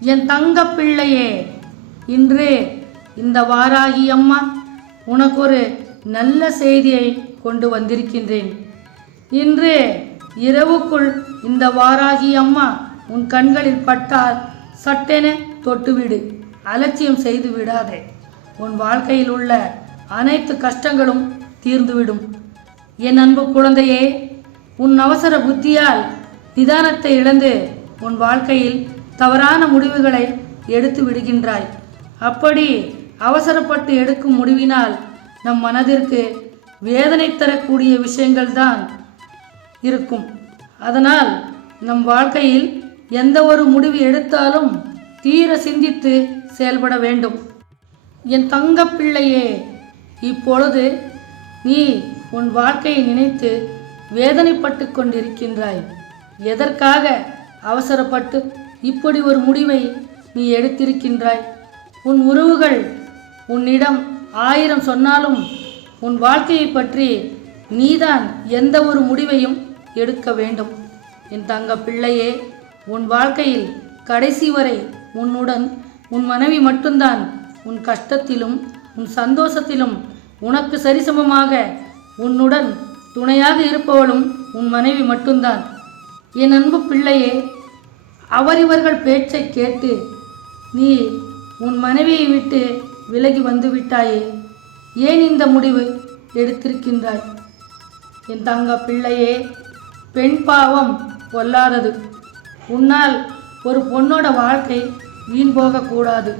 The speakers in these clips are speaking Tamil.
என் தங்க பிள்ளையே, இன்று இந்த வாராகி அம்மா உனக்கு ஒரு நல்ல செய்தியை கொண்டு வந்திருக்கின்றேன். இன்று இரவுக்குள் இந்த வாராகி அம்மா உன் கண்களில் பட்டால் சட்டென தொட்டுவிடு. அலட்சியம் செய்து விடாதே. உன் வாழ்க்கையில் உள்ள அனைத்து கஷ்டங்களும் தீர்ந்துவிடும். என் அன்பு குழந்தையே, உன் அவசர புத்தியால் நிதானத்தை இழந்து உன் வாழ்க்கையில் தவறான முடிவுகளை எடுத்து விடுகின்றாய். அப்படி அவசரப்பட்டு எடுக்கும் முடிவினால் நம் மனதிற்கு வேதனை தரக்கூடிய விஷயங்கள் தான் இருக்கும். அதனால் நம் வாழ்க்கையில் எந்த ஒரு முடிவு எடுத்தாலும் தீர சிந்தித்து செயல்பட வேண்டும். என் தங்க பிள்ளையே, இப்பொழுது நீ உன் வாழ்க்கையை நினைத்து வேதனைப்பட்டு கொண்டிருக்கின்றாய். எதற்காக அவசரப்பட்டு இப்படி ஒரு முடிவை நீ எடுத்திருக்கின்றாய்? உன் உறவுகள் உன்னிடம் 1000 சொன்னாலும் உன் வாழ்க்கையை பற்றி நீதான் எந்த ஒரு முடிவையும் எடுக்க வேண்டும். என் தங்க பிள்ளையே, உன் வாழ்க்கையில் கடைசி வரை உன்னுடன் உன் மனைவி மட்டும்தான். உன் கஷ்டத்திலும் உன் சந்தோஷத்திலும் உனக்கு சரிசமமாக உன்னுடன் துணையாக இருப்பவளும் உன் மனைவி மட்டும்தான். என் அன்பு பிள்ளையே, அவரிவர்கள் பேச்சை கேட்டு நீ உன் மனைவியை விட்டு விலகி வந்து விட்டாயே. ஏன் இந்த முடிவு எடுத்திருக்கின்றாய்? என் தங்க பிள்ளையே, பெண் பாவம் பொல்லாதது. உன்னால் ஒரு பொண்ணோட வாழ்க்கை வீண் போகக்கூடாது.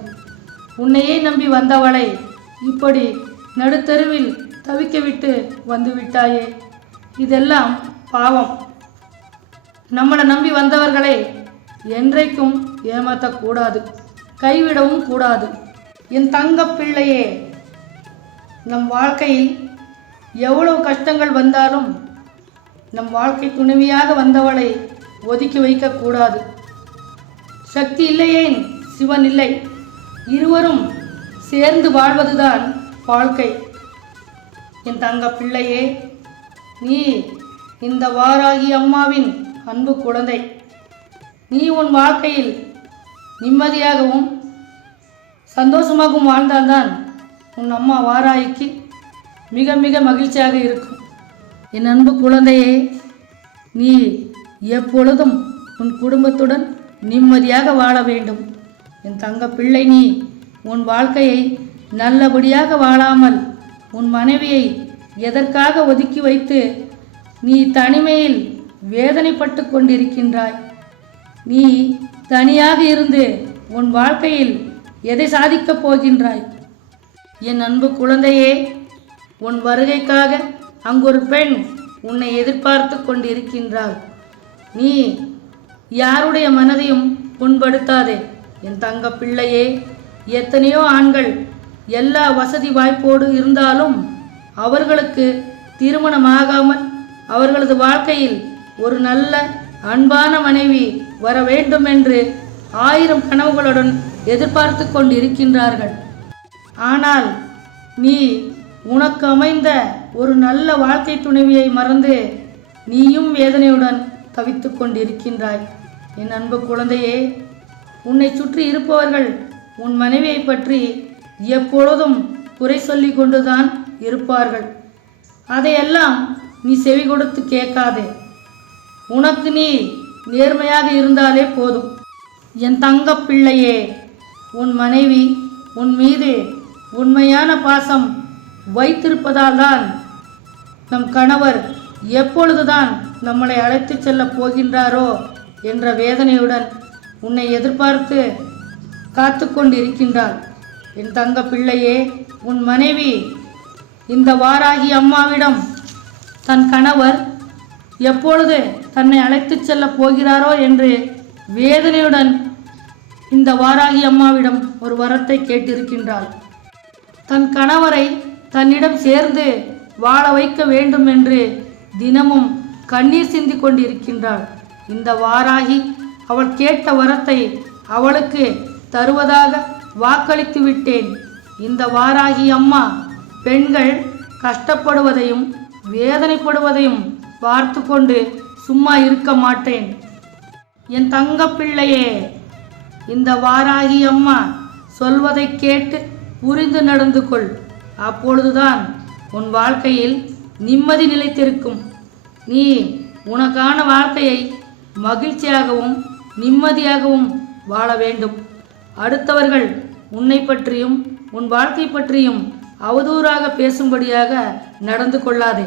உன்னையே நம்பி வந்தவளை இப்படி நடுத்தருவில் தவிக்க விட்டு வந்து விட்டாயே. இதெல்லாம் பாவம். நம்மளை நம்பி வந்தவர்களை என்றைக்கும் ஏமாற்றக்கூடாது, கைவிடவும் கூடாது. என் தங்க பிள்ளையே, நம் வாழ்க்கையில் எவ்வளவு கஷ்டங்கள் வந்தாலும் நம் வாழ்க்கை துணைவியாக வந்தவளை ஒதுக்கி வைக்கக்கூடாது. சக்தி இல்லையேன் சிவன் இல்லை. இருவரும் சேர்ந்து வாழ்வதுதான் வாழ்க்கை. என் தங்க பிள்ளையே, நீ இந்த வாராகி அம்மாவின் அன்பு குழந்தை. நீ உன் வாழ்க்கையில் நிம்மதியாகவும் சந்தோஷமாகவும் வாழ்ந்தால்தான் உன் அம்மா வாராகிக்கு மிக மிக மகிழ்ச்சியாக இருக்கும். என் அன்பு குழந்தையே, நீ எப்பொழுதும் உன் குடும்பத்துடன் நிம்மதியாக வாழ வேண்டும். என் தங்க பிள்ளை, நீ உன் வாழ்க்கையை நல்லபடியாக வாழாமல் உன் மனைவியை எதற்காக ஒதுக்கி வைத்து நீ தனிமையில் வேதனைப்பட்டு கொண்டிருக்கின்றாய்? நீ தனியாக இருந்து உன் வாழ்க்கையில் எதை சாதிக்கப் போகின்றாய்? என் அன்பு குழந்தையே, உன் வருகைக்காக அங்கொரு பெண் உன்னை எதிர்பார்த்து கொண்டிருக்கின்றாள். நீ யாருடைய மனதையும் புண்படுத்தாதே. என் தங்க பிள்ளையே, எத்தனையோ ஆண்கள் எல்லா வசதி வாய்ப்போடு இருந்தாலும் அவர்களுக்கு திருமணமாகாமல் அவர்களது வாழ்க்கையில் ஒரு நல்ல அன்பான மனைவி வர வேண்டும் என்று 1000 கனவுகளுடன் எதிர்பார்த்து கொண்டிருக்கின்றார்கள். ஆனால் நீ உனக்கு அமைந்த ஒரு நல்ல வாழ்க்கை துணைவியை மறந்து நீயும் வேதனையுடன் தவித்து கொண்டிருக்கின்றாய். என் அன்பு குழந்தையே, உன்னை சுற்றி இருப்பவர்கள் உன் மனைவியை பற்றி எப்பொழுதும் குறை சொல்லி கொண்டுதான் இருப்பார்கள். அதையெல்லாம் நீ செவி கொடுத்து கேட்காதே. உனக்கு நீ நேர்மையாக இருந்தாலே போதும். என் தங்க பிள்ளையே, உன் மனைவி உன் மீது உண்மையான பாசம் வைத்திருப்பதால் தான் நம் கணவர் எப்பொழுதுதான் நம்மளை அழைத்து செல்ல போகின்றாரோ என்ற வேதனையுடன் உன்னை எதிர்பார்த்து காத்து கொண்டிருக்கின்றார். என் தங்க பிள்ளையே, உன் மனைவி இந்த வாராகி அம்மாவிடம் தன் கணவர் எப்பொழுது தன்னை அழைத்து செல்ல போகிறாரோ என்று வேதனையுடன் இந்த வாராகி அம்மாவிடம் ஒரு வரத்தை கேட்டிருக்கின்றாள். தன் கணவரை தன்னிடம் சேர்ந்து வாழ வைக்க வேண்டும் என்று தினமும் கண்ணீர் சிந்தி கொண்டிருக்கின்றாள். இந்த வாராகி அவள் கேட்ட வரத்தை அவளுக்கு தருவதாக வாக்களித்து விட்டேன். இந்த வாராகி அம்மா பெண்கள் கஷ்டப்படுவதையும் வேதனைப்படுவதையும் பார்த்து கொண்டு சும்மா இருக்க மாட்டேன். என் தங்க பிள்ளையே, இந்த வாராகி அம்மா சொல்வதை கேட்டு புரிந்து நடந்து கொள். அப்பொழுதுதான் உன் வாழ்க்கையில் நிம்மதி நிலைத்திருக்கும். நீ உனக்கான வாழ்க்கையை மகிழ்ச்சியாகவும் நிம்மதியாகவும் வாழ வேண்டும். அடுத்தவர்கள் உன்னை பற்றியும் உன் வாழ்க்கை பற்றியும் அவதூறாக பேசும்படியாக நடந்து கொள்ளாதே.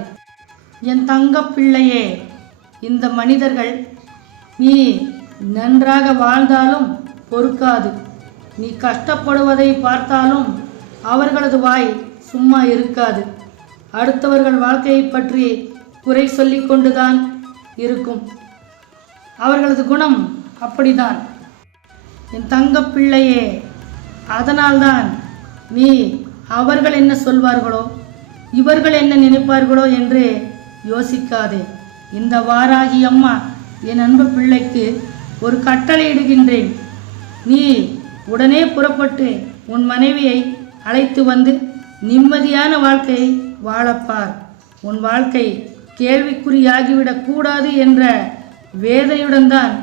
என் தங்க பிள்ளையே, இந்த மனிதர்கள் நீ நன்றாக வாழ்ந்தாலும் பொறுக்காது. நீ கஷ்டப்படுவதை பார்த்தாலும் அவர்களது வாய் சும்மா இருக்காது. அடுத்தவர்கள் வாழ்க்கையை பற்றி குறை சொல்லி கொண்டுதான் இருக்கும். அவர்களது குணம் அப்படிதான். என் தங்க பிள்ளையே, அதனால்தான் நீ அவர்கள் என்ன சொல்வார்களோ இவர்கள் என்ன நினைப்பார்களோ என்று யோசிக்காதே. இந்த வாராகி அம்மா என் அன்பு பிள்ளைக்கு ஒரு கட்டளை இடுகின்றேன். நீ உடனே புறப்பட்டு உன் மனைவியை அழைத்து வந்து நிம்மதியான வாழ்க்கையை வாழப்பார். உன் வாழ்க்கை கேள்விக்குறியாகிவிடக் கூடாது என்ற வேதனையுடன் தான்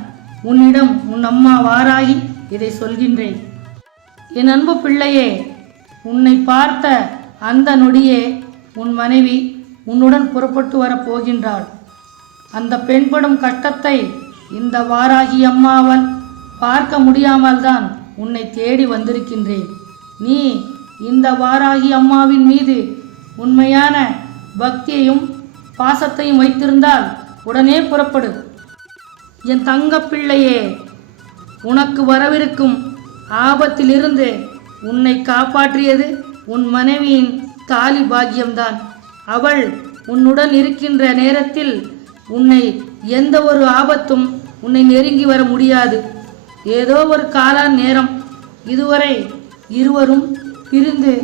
உன்னிடம் உன் அம்மா வாராகி இதை சொல்கின்றேன். என் அன்பு பிள்ளையே, உன்னை பார்த்த அந்த நொடியே உன் மனைவி உன்னுடன் புறப்பட்டு வரப் போகின்றாள். அந்த பெண்படும் கஷ்டத்தை இந்த வாராகி அம்மாவால் பார்க்க முடியாமல் தான் உன்னை தேடி வந்திருக்கின்றேன். நீ இந்த வாராகி அம்மாவின் மீது உண்மையான பக்தியையும் பாசத்தையும் வைத்திருந்தால் உடனே புறப்படு. என் தங்க பிள்ளையே, உனக்கு வரவிருக்கும் ஆபத்திலிருந்து உன்னை காப்பாற்றியது உன் மனைவியின் தாலி பாக்கியம்தான். அவள் உன்னுடன் இருக்கின்ற நேரத்தில் உன்னை எந்த ஒரு ஆபத்தும் உன்னை நெருங்கி வர முடியாது. ஏதோ ஒரு கால நேரம் இதுவரை இருவரும் பிரிந்து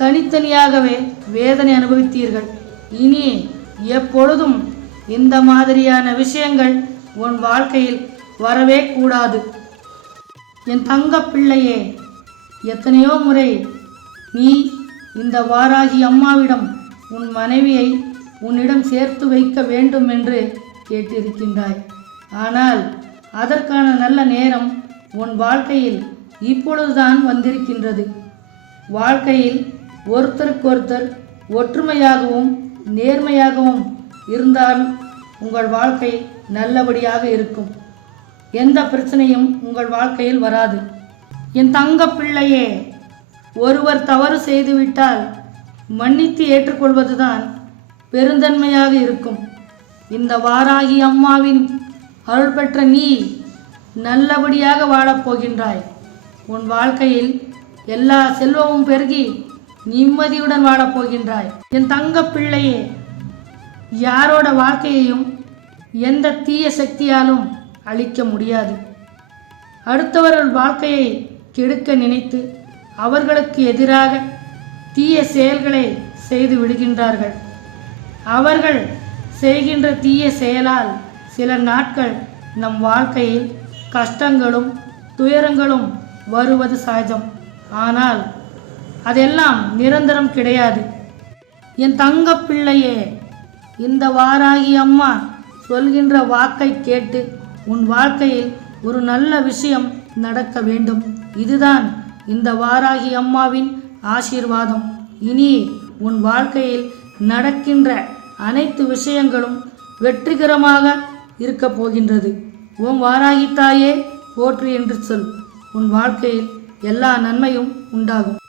தனித்தனியாகவே வேதனை அனுபவித்தீர்கள். இனி எப்பொழுதும் இந்த மாதிரியான விஷயங்கள் உன் வாழ்க்கையில் வரவே கூடாது. என் தங்க பிள்ளையே, எத்தனையோ முறை நீ இந்த வாராகி அம்மாவிடம் உன் மனைவியை உன்னிடம் சேர்த்து வைக்க வேண்டும் என்று கேட்டிருக்கின்றாய். ஆனால் அதற்கான நல்ல நேரம் உன் வாழ்க்கையில் இப்பொழுதுதான் வந்திருக்கின்றது. வாழ்க்கையில் ஒருத்தருக்கொருத்தர் ஒற்றுமையாகவும் நேர்மையாகவும் இருந்தால் உங்கள் வாழ்க்கை நல்லபடியாக இருக்கும். எந்த பிரச்சனையும் உங்கள் வாழ்க்கையில் வராது. என் தங்க பிள்ளையே, ஒருவர் தவறு செய்துவிட்டால் மன்னித்து ஏற்றுக்கொள்வதுதான் பெருந்தன்மையாக இருக்கும். இந்த வாராகி அம்மாவின் அருள் பெற்ற நீ நல்லபடியாக வாழப்போகின்றாய். உன் வாழ்க்கையில் எல்லா செல்வமும் பெருகி நிம்மதியுடன் வாழப்போகின்றாய். என் தங்க பிள்ளையே, யாரோட வாழ்க்கையையும் எந்த தீய சக்தியாலும் அழிக்க முடியாது. அடுத்தவர்கள் வாழ்க்கையை கெடுக்க நினைத்து அவர்களுக்கு எதிராக தீய செயல்களை செய்து விடுகின்றார்கள். அவர்கள் செய்கின்ற தீய செயலால் சில நாட்கள் நம் வாழ்க்கையில் கஷ்டங்களும் துயரங்களும் வருவது சகஜம். ஆனால் அதெல்லாம் நிரந்தரம் கிடையாது. என் தங்க பிள்ளையே, இந்த வாராகி அம்மா சொல்கின்ற வாக்கை கேட்டு உன் வாழ்க்கையில் ஒரு நல்ல விஷயம் நடக்க வேண்டும். இதுதான் இந்த வாராகி அம்மாவின் ஆசீர்வாதம். இனி உன் வாழ்க்கையில் நடக்கின்ற அனைத்து விஷயங்களும் வெற்றிகரமாக இருக்கப் போகின்றது. ஓம் வாராகி தாயே போற்றி என்று சொல். உன் வாழ்க்கையில் எல்லா நன்மையும் உண்டாகும்.